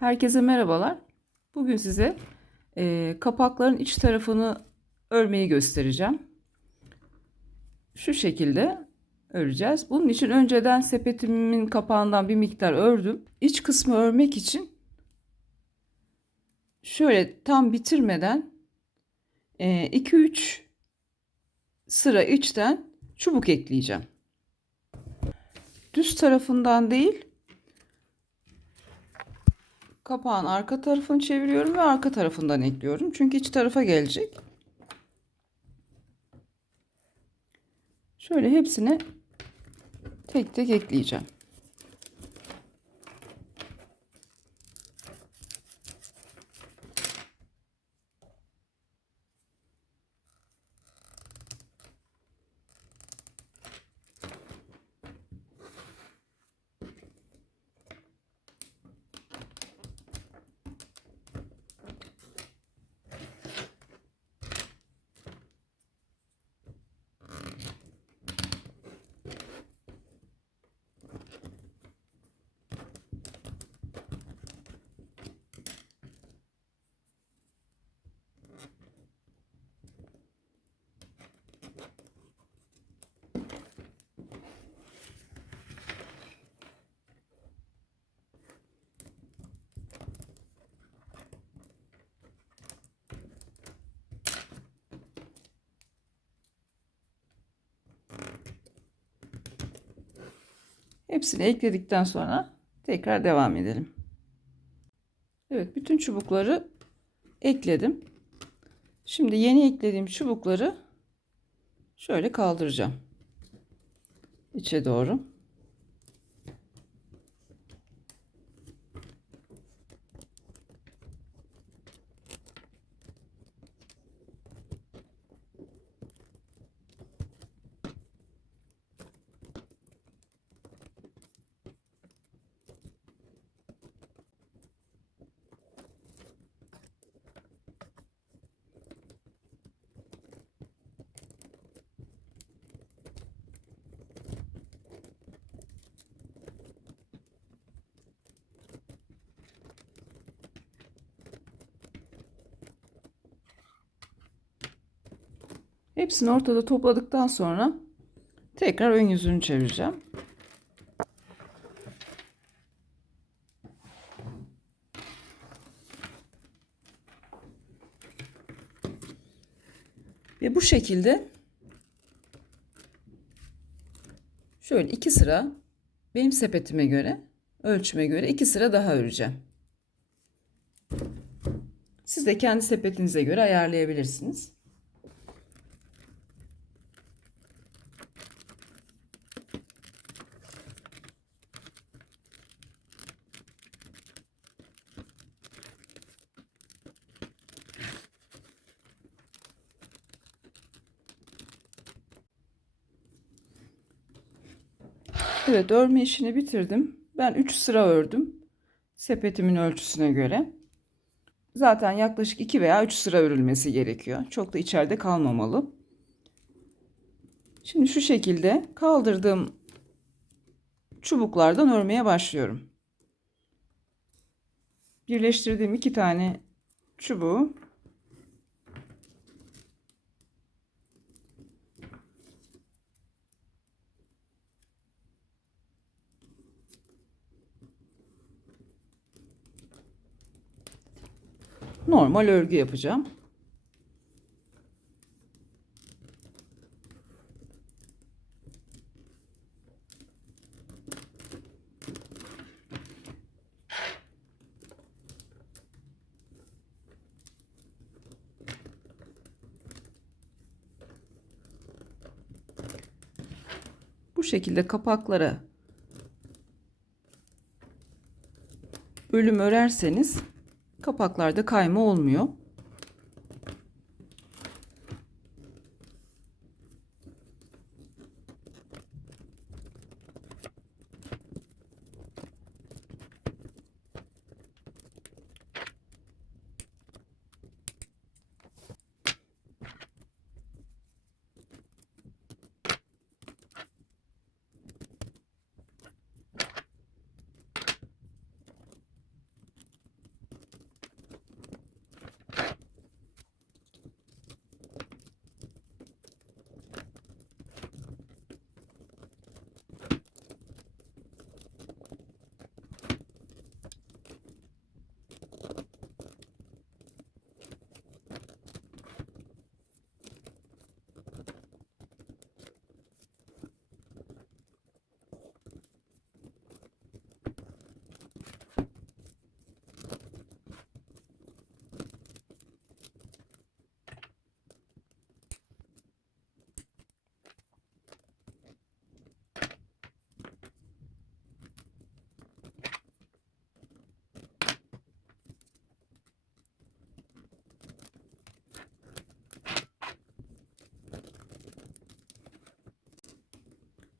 Herkese merhabalar. Bugün size e, kapakların iç tarafını örmeyi göstereceğim. Şu şekilde öreceğiz. Bunun için önceden sepetimin kapağından bir miktar ördüm. İç kısmı örmek için şöyle tam bitirmeden 2-3 sıra içten çubuk ekleyeceğim. Düz tarafından değil kapağın arka tarafını çeviriyorum ve arka tarafından ekliyorum. Çünkü iç tarafa gelecek. Şöyle hepsini tek tek ekleyeceğim. Hepsini ekledikten sonra tekrar devam edelim. Evet bütün çubukları ekledim. Şimdi yeni eklediğim çubukları şöyle kaldıracağım. içe doğru. Hepsini ortada topladıktan sonra tekrar ön yüzünü çevireceğim. Ve bu şekilde şöyle iki sıra benim sepetime göre ölçüme göre iki sıra daha öreceğim. Siz de kendi sepetinize göre ayarlayabilirsiniz. Evet örme işini bitirdim. Ben 3 sıra ördüm. Sepetimin ölçüsüne göre. Zaten yaklaşık 2 veya 3 sıra örülmesi gerekiyor. Çok da içeride kalmamalı. Şimdi şu şekilde kaldırdığım çubuklardan örmeye başlıyorum. Birleştirdiğim iki tane çubuğu normal örgü yapacağım. Bu şekilde kapaklara bölüm örerseniz kapaklarda kayma olmuyor.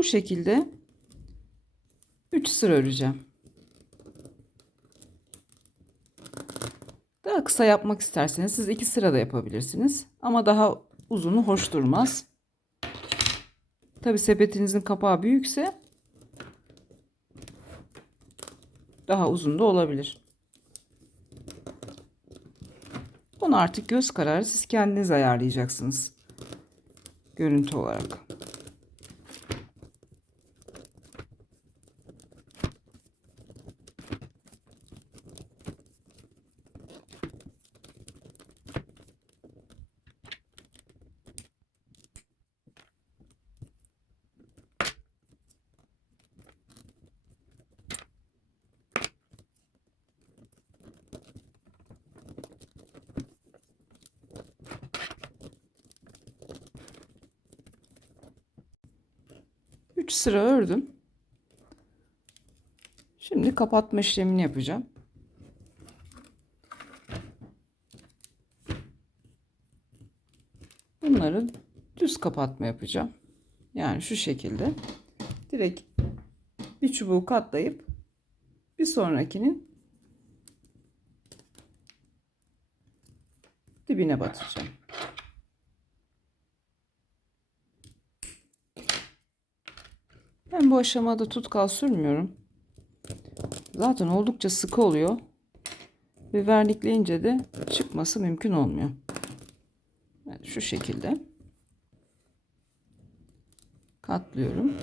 Bu şekilde 3 sıra öreceğim. Daha kısa yapmak isterseniz siz 2 sıra da yapabilirsiniz. Ama daha uzunu hoş durmaz. Tabi sepetinizin kapağı büyükse daha uzun da olabilir. Bunu artık göz kararı siz kendiniz ayarlayacaksınız. Görüntü olarak. Üç sıra ördüm. Şimdi kapatma işlemini yapacağım. Bunları düz kapatma yapacağım. Yani şu şekilde. Direkt bir çubuğu katlayıp bir sonrakinin dibine batacağım. Ben bu aşamada tutkal sürmüyorum. Zaten oldukça sıkı oluyor. Ve vernikleyince de çıkması mümkün olmuyor. Evet, şu şekilde katlıyorum.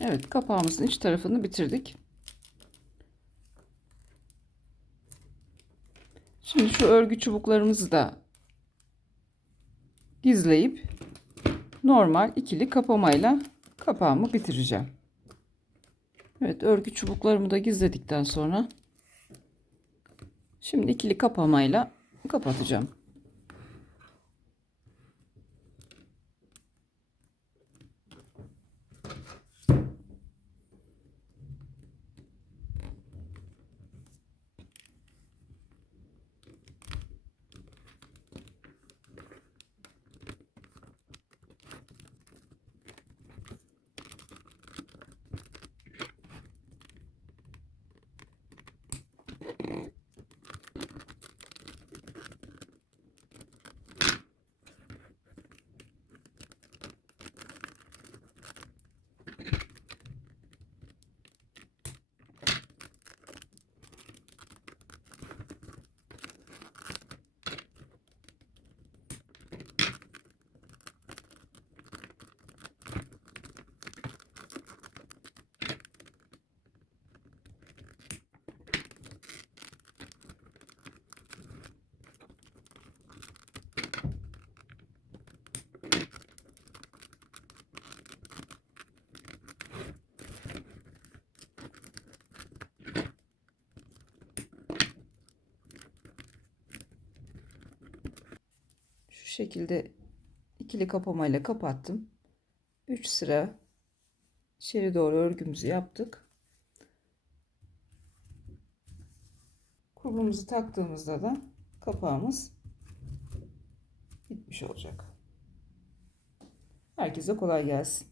Evet kapağımızın iç tarafını bitirdik. Şimdi şu örgü çubuklarımızı da gizleyip normal ikili kapamayla kapağımı bitireceğim. Evet örgü çubuklarımı da gizledikten sonra şimdi ikili kapamayla kapatacağım. Şu şekilde ikili kapamayla kapattım. 3 sıra içeri doğru örgümüzü yaptık. Kulbumuzu taktığımızda da kapağımız bitmiş olacak. Herkese kolay gelsin.